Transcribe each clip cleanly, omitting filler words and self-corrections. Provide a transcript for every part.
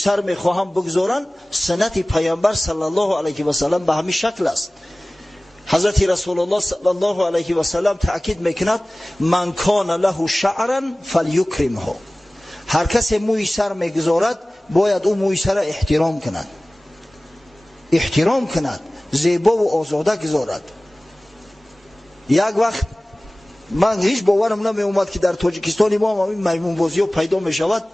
سر میخواهم بگذارن سنت پیامبر صلی الله علیه و سلم به همین شکل است. حضرت رسول الله صلی الله علیه و سلم تاکید میکند من کان له شعرا فلیکرمه، هر کس موی سر میگذارد باید او موی سر احترام کند، زیبا و آزاده گذارد. یک وقت من هیچ باورم نمی اومد که در تاجیکستان ما همین میمون بازی ها پیدا می شود.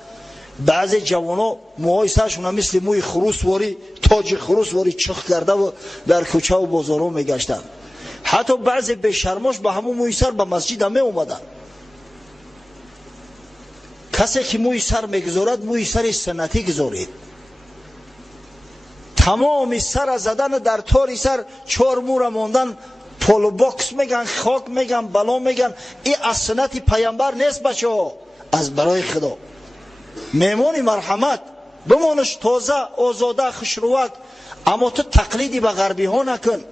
بعضی جوانا موهای سرشون مثل موی خروسواری، تاج خروسواری چخ کرده و در کوچه و بازارها می گشتن. حتی بعضی بشرماش با همون موی سر به مسجد هم می اومدن. کسی که موی سر میگذارد موی سر سنتی گذارید. تمام سر زدن در تاری سر 4 مو ماندن، پولو باکس میگن، خاک میگن، بلا میگن. این از سنت پیامبر نیست بچه ها. از برای خدا میمونی مرحمت بمانش تازه آزاده خوشروک، اما تو تقلیدی به غربی ها نکن.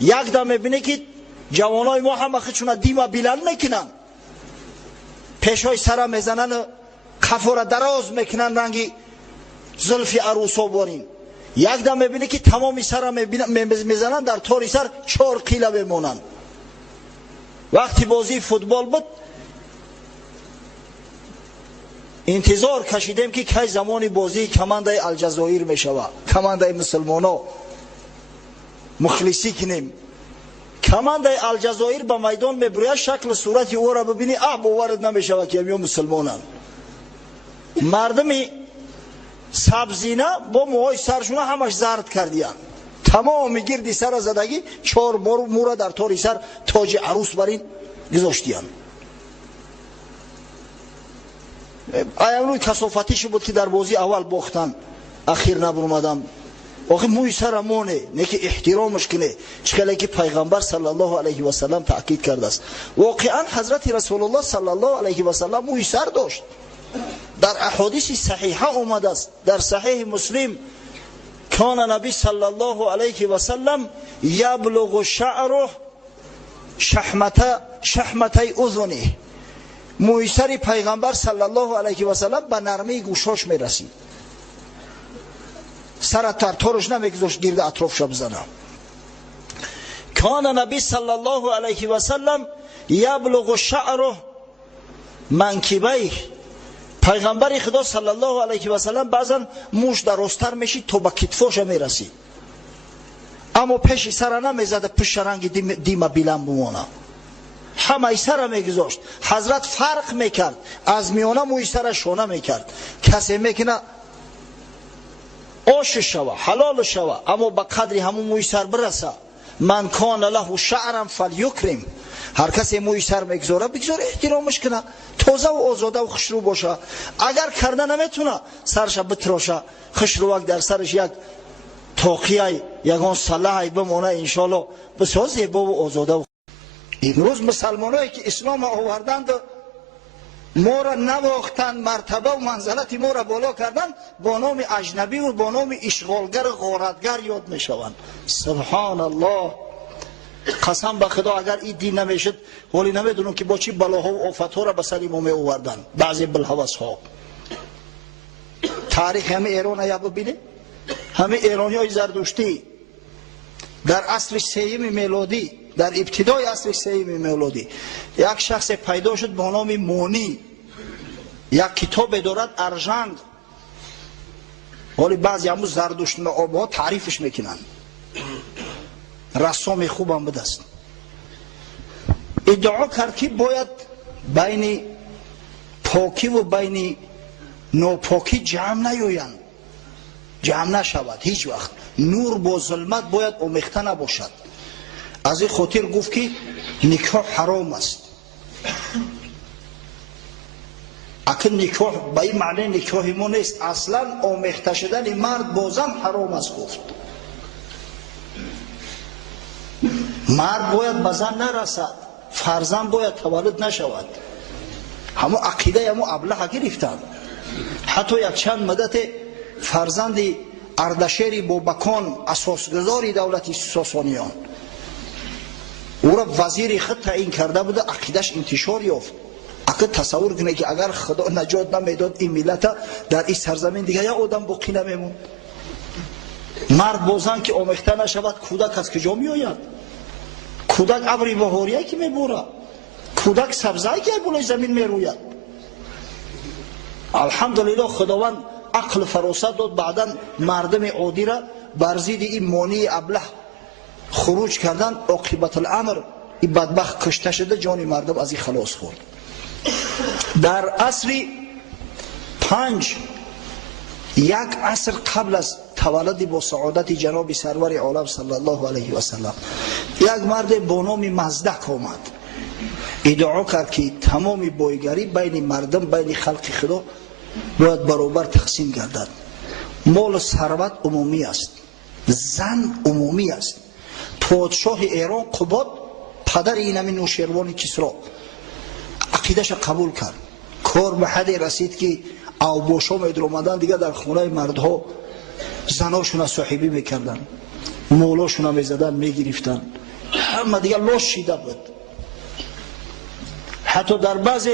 یک دم میبینی که جوانای ما همه خودشون دیما بلند میکنن، پیشای سر میزنن، کفور دراز میکنن، رنگی زلفی عروسا بارین. یک دم میبینی که تمامی سر میزنن، در تاری سر 4 قیله بمونن. وقتی بازی فوتبال بود انتظار کشیدیم که کی زمانی بازی کمانده الجزایر میشود، کمانده مسلمانا مخلصی کنیم. کمانده الجزایر به میدان میبره، شکل صورت او را ببینی باورت نمیشود که همین مسلمانان. مردمی سبزینه با موهای سرشون همش زرد کردیان، تمام گردی سر زدگی 4 مو را در تاری سر تاج عروس برین گذاشتیان. ایامنوی کسافتیش بود که در بازی اول باختن، اخیر نبرمدم. آخه موی سر مونه نه که احترامش کنه، چکلی که پیغمبر صلی الله علیه و سلم تاکید کرده است. واقعا حضرت رسول الله صلی الله علیه و سلم موی سر داشت. در احادیث صحیحه اومده است. در صحیح مسلم کان نبی صلی الله علیه و سلم یبلغ شعره شحمتی اذنه، موی سر پیغمبر صلی الله علیه و سلم به نرمی گوشاش میرسید. سر ترتارش نمیگذاشت گرد اطرافش بزنه. کان نبی صلی الله علیه و سلم یبلغ شعره منکبیه، پیغمبر خدا صلی الله علیه و سلم بعضا موش درازتر میشید تا به کتفاش میرسید، اما پیش سر نمیزد، پشت رنگ دیمه بلند بمانه، همه سر میگذاشت. حضرت فرق میکرد، از میانه موی سر شانه میکرد. کسی میکنه آش شوه حلال شوه، اما به قدری همون موی سر برسه. من کان له شعرا فلیکرم، هر کسی موی سر میگذاره بگذاره احترامش کنه، تازه و آزاده و خوشرو باشه. اگر کرده نمیتونه سرش بتراشه، خوشروک در سرش یک تاقیه یگان صلاحی بمانه، انشالله بسیار زیبا و آزاده. امروز مسلمانایی که اسلام آوردند ما را نواختن، مرتبه و منزلت ما را بالا کردن، با نام اجنبی و با نام اشغالگر غارتگر یاد می شوند. سبحان الله، قسم به خدا اگر این دین نمیشد ولی نمیدونم که با چی بلاها و آفتها را به سر ما می آوردن بعضی بلحوث ها. تاریخ همه ایران یا ببینه، همه ایرانی های زردشتی در عصر 3 میلادی، در ابتدای عصر 3 میلادی یک شخص پیدا شد با نام مونی، یک کتاب دارد ارژنگ، ولی بعضی همون زردشت آبها تعریفش میکنن، رسام خوب هم بدست. ادعا کرد که باید بین پاکی و بین ناپاکی جمع نیاین، جمع نشود هیچ وقت. نور با ظلمت باید آمیخته نباشد. از این خاطر گفت که نکاح حرام است. اگر نکاح به این معنی نکاح ما نیست، اصلا آمیخته شدن مرد با زن حرام است. گفت مرد باید به زن نرسد، فرزند باید تولد نشود. همو عقیده همو ابله گرفتن. حتی یک چند مدت فرزند اردشیر بابکان اساسگذاری دولت ساسانیان او را وزیر خود تعیین کرده بوده، عقیدش انتشار یافت. اگه تصور کنه که اگر خدا نجات نمیداد این ملت در این سرزمین دیگه یا آدم باقی نمیموند. مرد بازن که آمیخته نشود کودک از کجا می آید؟ کودک ابری بهاریه که میبوره، کودک سبزه که بالای زمین میروید. الحمدلله خداوند عقل فراست داد، بعدا مردم عادی را بر ضد این مانی ابله خروج کردن. عاقبت الامر این بدبخت کشته شده، جان مردم از این خلاص خورد. در عصر 5 یک عصر قبل از تولد با سعادت جناب سرور عالم صلی الله علیه و سلم، یک مرد با نام مزدک آمد، ادعا کرد که تمام بایگری بین مردم، بین خلق خدا باید برابر تقسیم گردد. مال ثروت عمومی است، زن عمومی است. پادشاه ایران قباد پدر اینمی نوشیروان کسرا عقیدش قبول کرد. کار به حدی رسید که اوباشا میدر اومدن دیگه در خونه مردها زناشون صاحبی میکردن، مولاشون میزدن میگرفتن، همه دیگه لاش شیده بود. حتی در بعض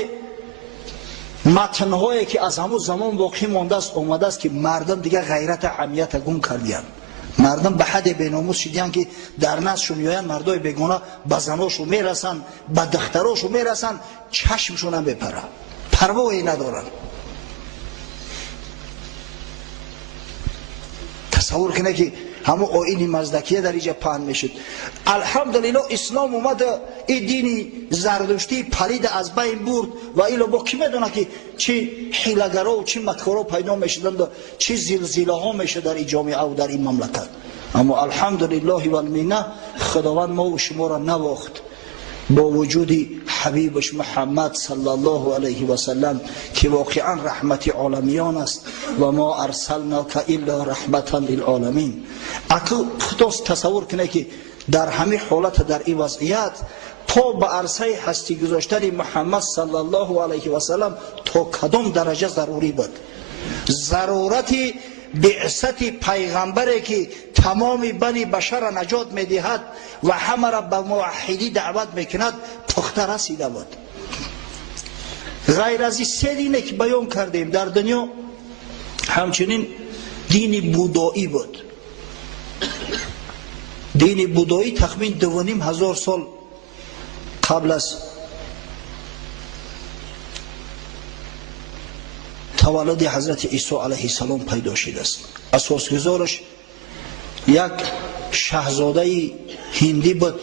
متنهایی که از همون زمان باقی مانده است اومده است که مردم دیگه غیرت عمیت گم کردیان. مردم به حد بیناموس شدیان که در نزدشون میآیند مردای بیگانه به زناشون میرسن، به دختراشون میرسن، چشمشون هم بپره، پروایی ندارن. تصور کنه که همون آیین مزدکیه در اینجا پهن میشد. الحمدلله اسلام اومد، این دین زردشتی پلید از بین برد و ایلا با کی میدونه که چه حیله‌گرا و چه مکرها پیدا میشدند و چه زلزله ها میشه در این جامعه و در این مملکت. اما الحمدلله و المنه خداوند ما و شما را نواخت با وجود حبیبش محمد صلی الله علیه و سلم که واقعا رحمت عالمیان است و ما ارسلناک الا رحمتا للعالمین. اگه خودت تصور کنه که در همه حالت در این وضعیت پا به عرصه هستی گذاشتن محمد صلی الله علیه و سلم تا کدام درجه ضروری بود. ضرورت بعثت پیغمبری که تمام بنی بشر را نجات میدهد و همه را به موحدی دعوت میکند پخته رسیده بود. غیر از این 3 دینه که بیان کردیم در دنیا، همچنین دین بودایی بود. دین بودایی تخمین 2500 سال قبل از تولد حضرت عیسی علیه السلام پیدا شده است. اساسگزارش یک شاهزاده هندی بود.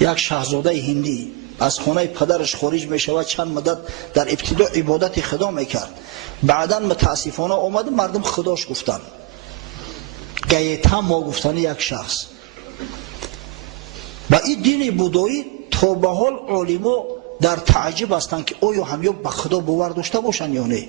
یک شاهزاده هندی از خانه پدرش خارج می شود، چند مدت در ابتدا عبادت خدا میکرد. بعدا متاسفانه آمد مردم خداش گفتن، گیتا ما گفتن یک شخص. و این دین بودایی تا به حال علما در تعجب هستند که آیا همیو به خدا باور داشته باشن یا نه.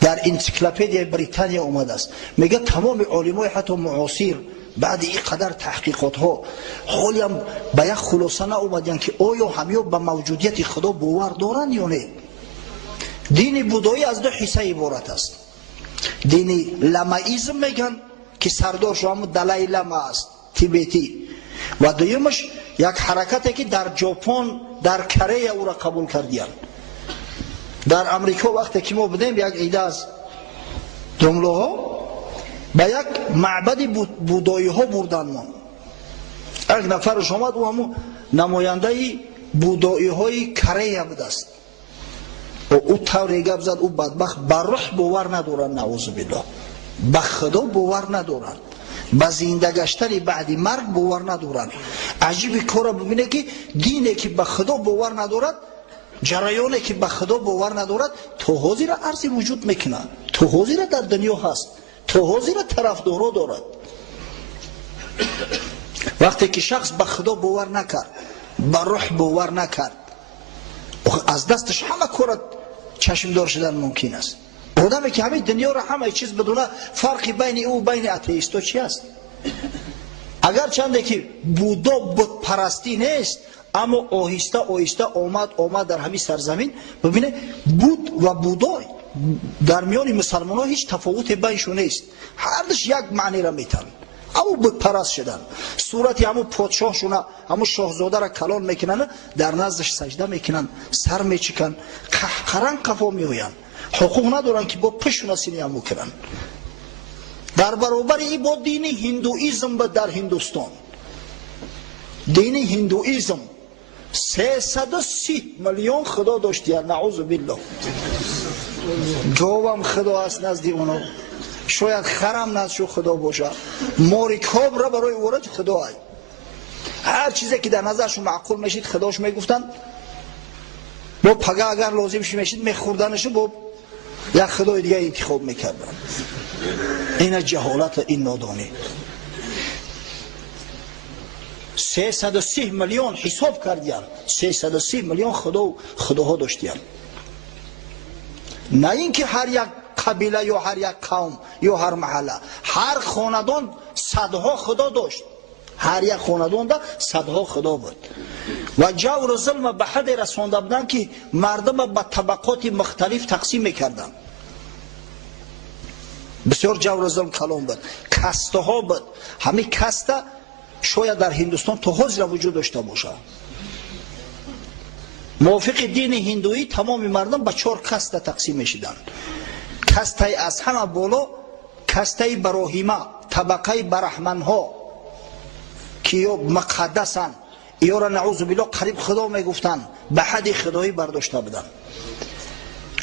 در انسیکلوپدیا بریتانیا اومده است، میگه تمام علمای حتی معاصر بعد این قدر تحقیقات ها حالی هم به یک خلاصه ناومدن که آیا همیو به موجودیت خدا باور دارن یا نه. دین بودایی از 2 حصه عبارت است. دین لمائیزم میگن که سردارش هم دلای لما است، تیبتی، و دویمش یک حرکتی که در ژاپن در کره او را قبول کردیان. در امریکا وقتی که ما بودیم یک عده از جمله‌ها به یک معبد بودایی ها بردن ما. یک نفرش آمد و همون نماینده بودایی های کره بود است. او طوری گپ زد، او بدبخت بر روح باور ندارن، نعوذ بالله، به خدا باور ندارن، به زنده گشتن بعد مرگ باور ندارن. عجیب کار ببینه که دینی که به خدا باور ندارد، جریانی که به خدا باور ندارد، تا حاضر عرض وجود میکنه، تا حاضر در دنیا هست، تا حاضر طرفدارا دارد. وقتی که شخص به خدا باور نکرد، به روح باور نکرد، از دستش همه کار چشمدار شدن ممکن است. آدمی که همه دنیا را همه چیز بدونه، فرقی بین او و بین اتئیستا چی است؟ اگر چنده که بودا بت پرستی نیست، اما آهسته آهسته آمد در همین سرزمین. ببینه بود و بودا در میان مسلمان ها هیچ تفاوت بینشون نیست، هر دوش یک معنی را میتن. همون بت پرست شدن، صورتی همون پادشاهشون همون شاهزاده را کلان میکنن، در نزدش سجده میکنن، سر میچکن، قهقرن قفا میوین، حقوق ندارن که با پشون سینی هم میکنن. در برابر این با دین هندویزم بود در هندوستان. دین هندویزم 330 میلیون خدا داشتی، نعوذ بالله. گاوم خدا است نزدی اونو، شاید خرم نزد خدا باشه، ماریکاب را برای ورد خدا های. هر چیزی که در نظرشون معقول میشید خداش میگفتن، با پگه اگر لازمش میشید میخوردنشو با یک خدای دیگه انتخاب میکردن. این جهالت، این نادانی. 330 میلیون حساب کردیم، 330 میلیون خداها داشتیم. نه اینکه هر یک قبیله یا هر یک قوم یا هر محله، هر خاندان صدها خدا داشت، هر یک خاندان دا صدها خدا بود. و جور و ظلم به حد رسانده بودن که مردم به طبقات مختلف تقسیم میکردن. بسیار جور و ظلم کلام بود، کسته ها بود. همین کسته شاید در هندوستان تا حاضر وجود داشته باشه. موافق دین هندویی تمام مردم به 4 کسته تقسیم میشدن. کسته از همه بالا کسته براهیمه، طبقه برحمن ها که یا مقدسن، یا را نعوذ بالله قریب خدا میگفتن، به حد خدایی برداشته بودن.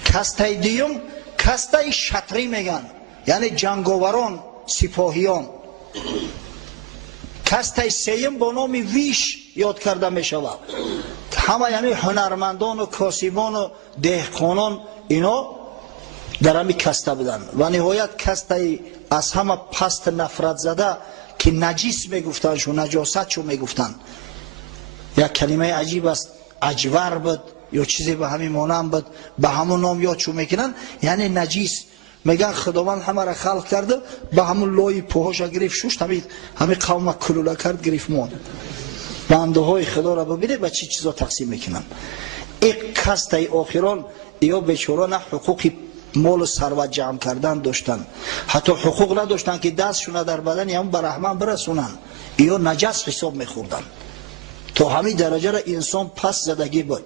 کسته دیوم کسته شطری میگن، یعنی جنگاوران، سپاهیان. کسته سیم با نام ویش یاد کرده می شود. همه یعنی هنرمندان و کاسبان و دهقانان اینا در همی کسته بودن. و نهایت کسته از همه پست نفرت زده که نجیس می گفتن شو، نجاست شو می گفتن. یک کلمه عجیب است، اجور بود یا چیزی به همین مانم بود، به همون نام یاد شو میکنن، یعنی نجیس. میگن خداوند همه را خلق کرده، به همون لای پاهاش گرفت شوشت، همین قوم کلوله کرد گرفت مون. بنده های خدا را ببینه به چی چیزا تقسیم میکنن. این کسته آخران یا بیچاران حقوق مال و ثروت جمع کردن داشتن، حتی حقوق نداشتن که دستشون در بدن همون به رحمان برسونن، یا نجس حساب میخوردن. تا همین درجه را انسان پس زدگی بود.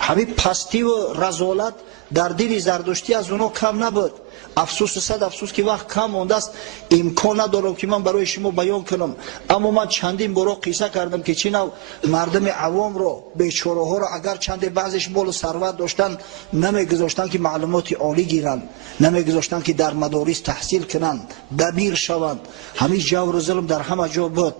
همین پستی و رذالت در دین زردشتی از اونا کم نبود. افسوس صد افسوس که وقت کم مونده است، امکان ندارم که من برای شما بیان کنم. اما من چندین بار قصه کردم که چی مردم عوام رو، بیچاره ها رو، اگر چند بعضش مال و ثروت داشتن نمیگذاشتن که معلومات عالی گیرن، نمیگذاشتن که در مدارس تحصیل کنن، دبیر شوند. همین جور و ظلم در همه جا بود.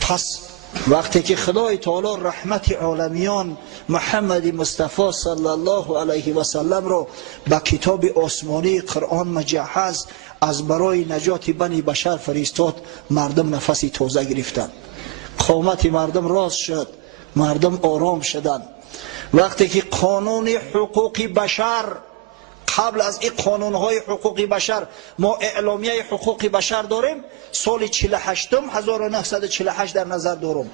پس وقتی که خدای تعالی رحمت عالمیان محمد مصطفی صلی الله علیه و سلم را به کتاب آسمانی قرآن مجهز از برای نجات بنی بشر فرستاد، مردم نفسی تازه گرفتند، قامت مردم راست شد، مردم آرام شدند. وقتی که قانون حقوق بشر، قبل از این قانونهای حقوق بشر ما اعلامیه حقوق بشر داریم، سال 1948 در نظر دارم،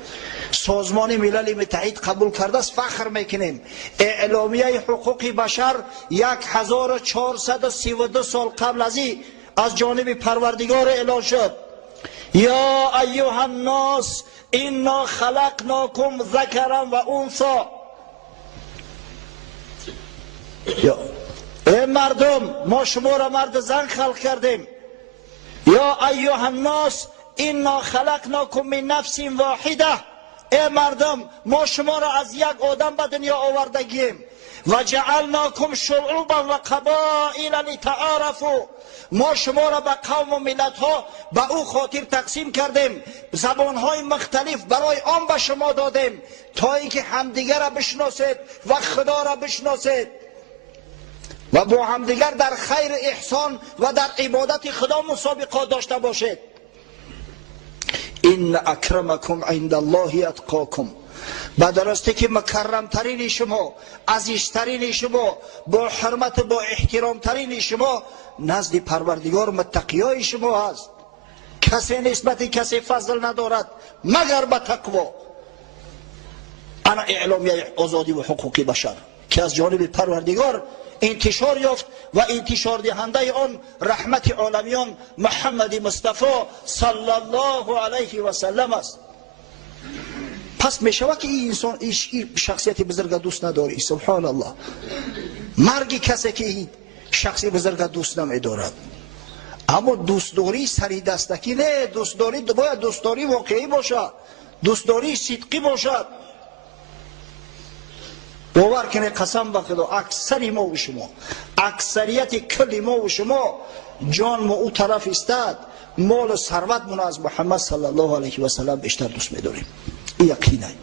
سازمان ملل متحد قبول کرده است، فخر میکنیم. اعلامیه حقوق بشر 1432 سال قبل از این از جانب پروردگار اعلان شد. یا ایها الناس انا خلقناکم ذکرا و انثی. ای مردم، ما شما را مرد زن خلق کردیم. یا ایها الناس انا خلقناکم من نفس واحده. ای مردم، ما شما را از یک آدم به دنیا آوردگیم. و جعلناکم شعوبا و قبائل لتعارفوا. ما شما را به قوم و ملت ها به او خاطر تقسیم کردیم، زبان های مختلف برای آن به شما دادیم تا اینکه همدیگر را بشناسید و خدا را بشناسید و با همدیگر در خیر احسان و در عبادت خدا مسابقات داشته باشید. ان اکرمکم عند الله اتقاکم. به درسته که مکرم ترین شما، عزیزترین شما، با حرمت با احترام ترین شما نزد پروردگار متقیای شما هست. کسی نسبت کسی فضل ندارد مگر به تقوا. انا اعلامیه آزادی و حقوق بشر. که از جانب پروردگار انتشار یافت و انتشار دهنده آن رحمت عالمیان محمد مصطفی صلی الله علیه و سلم است. پس می شود که این انسان این شخصیت بزرگ دوست نداری. سبحان الله. مرگ کسی که این شخصی بزرگ دوست نمی‌دارد. اما دوستداری سری دستکی نه، دوستداری باید دوستداری واقعی باشد، دوستداری صدقی باشد. باور کنید قسم به خدا اکثری ما و شما، اکثریت کل ما و شما جان ما او طرف استاد، مال و ثروت من از محمد صلی الله علیه و سلم بیشتر دوست می‌داریم. این یقینه.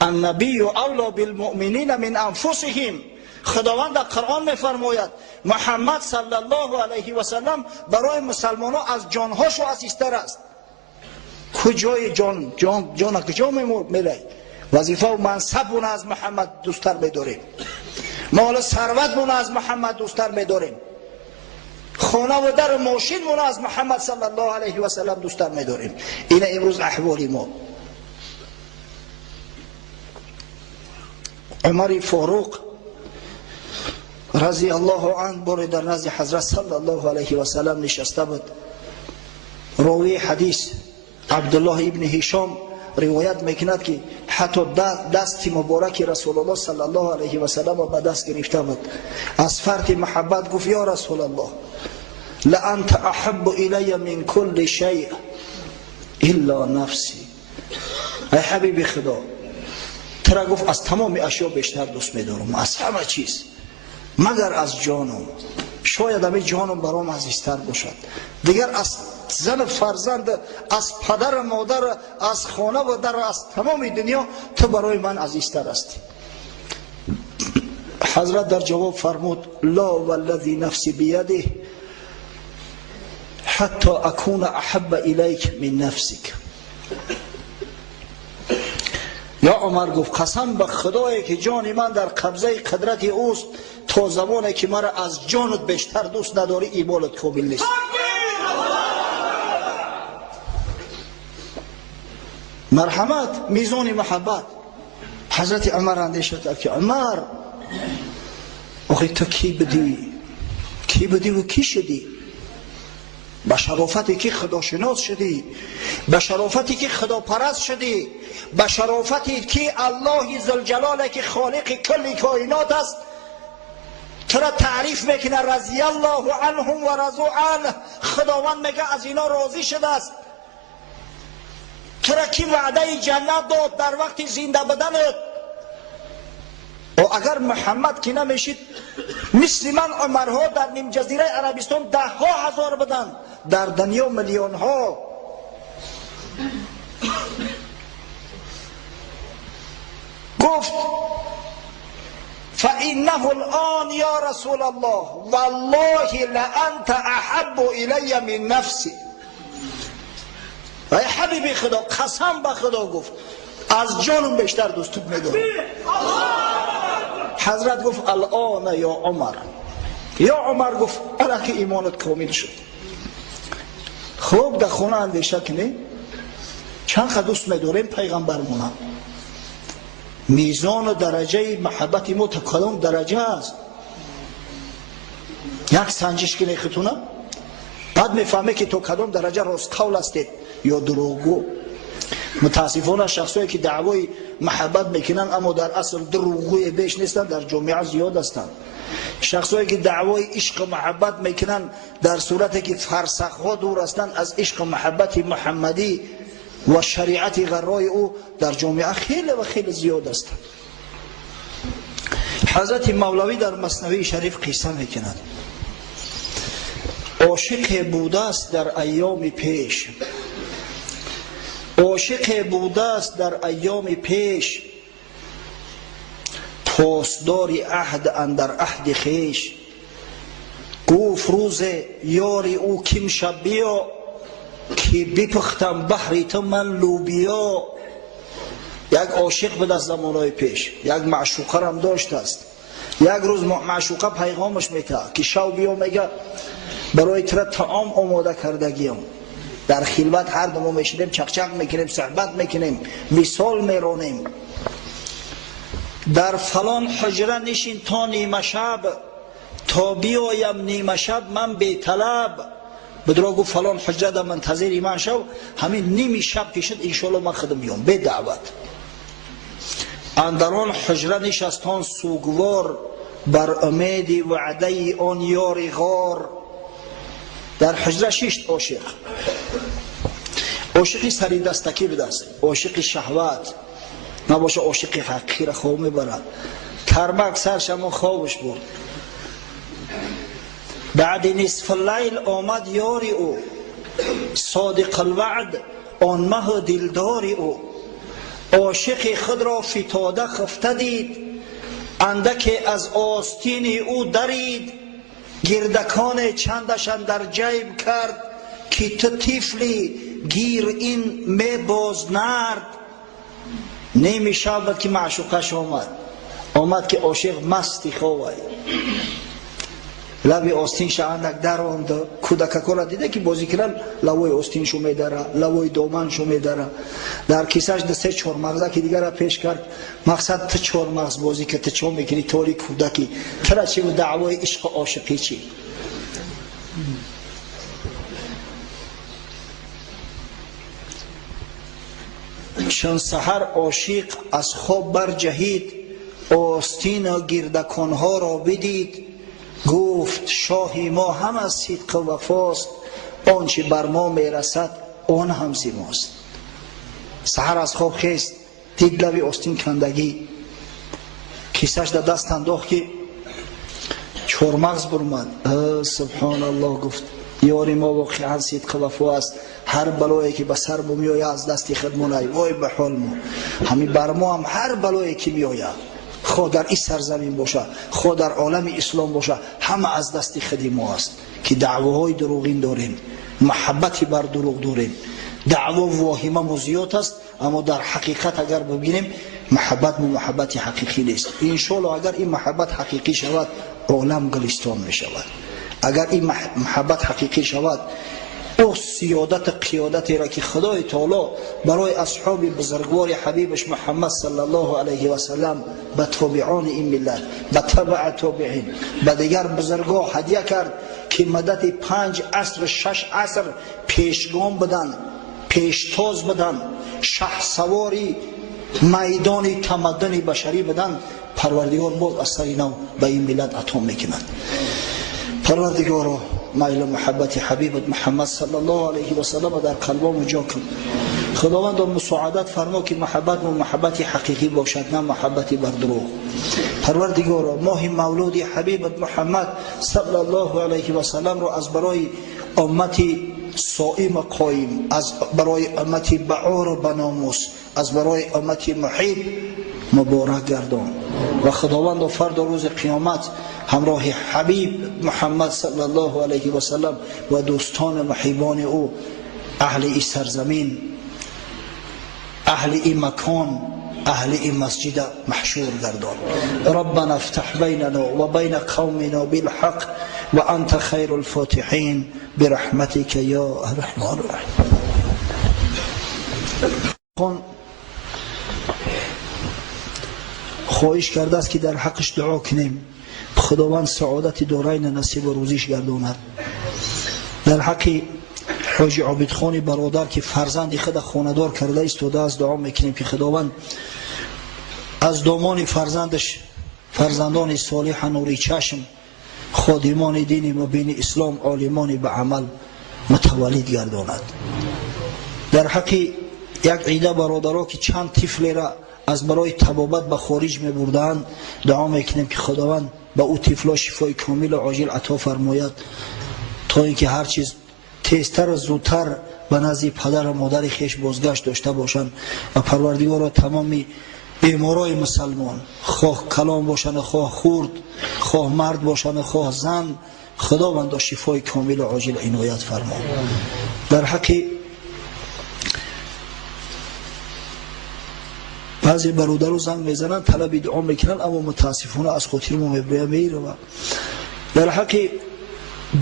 النبی اولی بالمؤمنین من انفسهم. خداوند در قرآن میفرماید محمد صلی الله علیه و سلم برای مسلمانان از جانهاشو عزیزتر است. کجای جان کجا میره؟ وظیفه و منصب اون از محمد دوستتر می‌داریم، مال و ثروت اون از محمد دوستتر می‌داریم، خانه و در و ماشین اون از محمد صلی الله علیه و سلم دوستتر می‌داریم. این امروز احوالی ما. عمر فاروق رضی الله عنه بار در نزد حضرت صلی الله علیه و سلم نشسته بود. راوی حدیث عبدالله ابن هشام روایت میکند که حتی دست مبارک رسول الله صلی الله علیه و سلم به دست گرفته بود. از فرط محبت گفت یا رسول الله لانت احب الی من کل شیء الا نفسی. ای حبیب خدا، ترا گفت از تمام اشیا بیشتر دوست می‌دارم، از همه چیز مگر از جانم. شاید همین جانم برام عزیزتر باشد. دیگر از زن فرزند، از پدر مادر، از خانه و در، از تمام دنیا تو برای من عزیزتر هستی. حضرت در جواب فرمود لا والذی نفسی بیده حتی اکون احب الیک من نفسک. یا عمر گفت قسم به خدایی که جان من در قبضه قدرت اوست، تا زمانی که مرا از جانت بیشتر دوست نداری ایمانت کامل نیست. مرحمت میزان محبت. حضرت عمر اندیشه کرد که عمر آخه تو کی بدی و کی شدی؟ به شرافتی که خداشناس شدی، به شرافتی که خداپرست شدی، به شرافتی که الله ذوالجلال که خالق کل کائنات است ترا تعریف میکنه رضی الله عنهم و رضوا عنه. خداوند میگه از اینا راضی شده است. ترا کی وعده جنت داد در وقت زنده بدنت. و اگر محمد که نمیشید مثل من عمرها در نیم جزیره عربستان 10,000 بدن، در دنیا میلیون ها. گفت فإنه الآن یا رسول الله والله لأنت احب الی من نفسی. ای حبیب خدا قسم به خدا گفت از جانم بیشتر دوستت میدارم. حضرت گفت الان یا عمر. یا عمر گفت الا که ایمانت کامل شد. خوب در خونه اندیشه کنی چند خد دوست میداریم پیغمبرمون. میزان و درجه محبت ما تا کدام درجه است؟ یک سنجش کنی خودتونه، بعد میفهمه که تو کدام درجه راست قول هستید یا دروغگو. متاسفانه شخصایی که دعوای محبت میکنن اما در اصل دروغگوی بیش نیستن در جامعه زیاد هستند. شخصایی که دعوای عشق و محبت میکنن در صورتی که فرسخها دور هستند از عشق و محبت محمدی و شریعت غرای او در جامعه خیلی و خیلی زیاد هستند. حضرت مولوی در مثنوی شریف قصه میکنند عاشق بوده است در ایام پیش، عاشق بوده است در ایام پیش، پاسدار عهد اندر عهد خیش. گفت روز یاری او کم شب بیا، که بپختم بحری تو من لوبیا. یک عاشق بود از زمانهای پیش، یک معشوقه هم داشت است. یک روز معشوقه پیغامش میده که شو بیا، میگه برای تر طعام آماده کردگیم. در خلوت هر دو ما میشینیم چقچق میکنیم، صحبت میکنیم، وصال میرانیم. در فلان حجره نشین تا نیمه شب، تا بیایم نیمه شب من بی طلب. بدرا گفت فلان حجره در منتظر من شو، همین نیمی شب کشید انشالله من خودم بیام به دعوت. اندران حجره نشستان سوگوار، بر امید وعده آن یار غار. در حجره شیشت عاشق، عاشقی سری دستکی بدست، عاشقی شهوت نباشه، عاشقی حقیقی را خواب میبرد. ترمک سرش اما خوابش بود. بعد نصف اللیل آمد یاری او، صادق الوعد آن مه و دلداری او. عاشق خود را فتاده خفته دید، اندک از آستین او درید. گردکان چندشان در جیب کرد، که تو طفلی گیر این می باز نرد. نیمی شب که معشوقش آمد که عاشق مستی خواه، لبی آستینش اندک در آمد. کودککا را دیده که بازی کردن، لوای آستینشو میداره، لوای دامنشو میداره. در کیسهش دسته چهارمغزه که دیگر را پیش کرد. مقصد تو چهارمغز بازی که تو چون میکنی طوری کودکی، ترا چی و دعوای عشق عاشقی چی؟ چون سحر عاشق از خواب برجهید، آستین و گردکانها را بدید. گفت شاهی ما هم از صدق و وفاست، آنچه بر ما میرسد آن هم زی ماست. سحر از خواب خیست، دید لبی آستین کندگی، کیسهش در دست انداخت که چهارمغز برمد. سبحان الله، گفت یاری ما واقعا صدق و وفا است. هر بلایی که به سر ما میآید از دست خود ما نی، وای به حال ما. همین بر ما هم هر بلایی که میآید، خود در این سرزمین باشه، خود در عالم اسلام باشه، همه از دست خود ما است. که دعواهای دروغین داریم، محبتی بر دروغ داریم. دعوا واهمه ما زیاد است، اما در حقیقت اگر ببینیم محبت محبت حقیقی نیست. انشالله اگر این محبت حقیقی شود، عالم گلستان می شود. اگر این محبت حقیقی شود، او سیادت قیادتی را که خدای تعالی برای اصحاب بزرگوار حبیبش محمد صلی الله علیه و سلم به تابعان این ملت، به تبع تابعین، به دیگر بزرگا هدیه کرد که مدت 5 عصر 6 عصر پیشگام بدن، پیشتاز بدن، شهسواری میدان تمدن بشری بدن. پروردگار باز از سر نو به این ملت عطا میکنند. پروردگارا میل محبت حبیبت محمد صلی الله علیه و سلم در قلبم جا کن. خداوند مساعدت فرما که محبت و محبت حقیقی باشد، نه محبت بر دروغ. پروردگارا ماه مولود حبیبت محمد صلی الله علیه و سلم را از برای امتی صائم قائم، از برای امتی بعار و بناموس، از برای امتی محب مبارک گردان. و خداوند فردا روز قیامت همراه حبیب محمد صلی الله علیه و سلم و دوستان محبان او، اهل این سرزمین، اهل این مکان، اهل این مسجد محشور گردان. ربنا افتح بیننا و بین قومنا بالحق و انت خیر الفاتحین برحمتك یا ارحم الراحمین. خواهش کرده است که در حقش دعا کنیم، خداوند سعادت دارین نصیب و روزیش گرداند. در حق حاجی عابدخان برادر که فرزند خود خاندار کرده ایستاده است دعا میکنیم که خداوند از دامان فرزندش فرزندان صالح نوری چشم، خادمان دین مبین اسلام، عالمان به عمل متولد گرداند. در حق یک عیده برادرها که چند طفل را از برای طبابت به خارج می بردند دعا میکنیم که خداوند به او طفلا شفای کامل و عاجل عطا فرماید، تا اینکه هر چیز تیزتر و زودتر به نزد پدر و مادر خیش بازگشت داشته باشند. و پروردگار تمام بیمارای مسلمان، خواه کلام باشند، خواه خورد، خواه مرد باشند، خواه زن، خداوند شفای کامل و عاجل عنایت فرما. در حق بعضی برادرها زنگ میزنن طلب دعا میکنن، اما متاسفانه از خاطر ما میره. در حق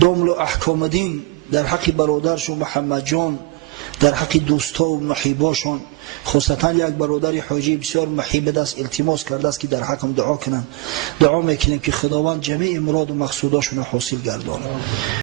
دامل و احکام دین، در حق برادرشون محمد جان در حق دوستا و محباشون، خصوصا یک برادر حاجی بسیار محب است، التماس کرده است که در حقم دعا کنن. دعا میکنیم که خداوند جمیع مراد و مقصوداشون حاصل گردانه.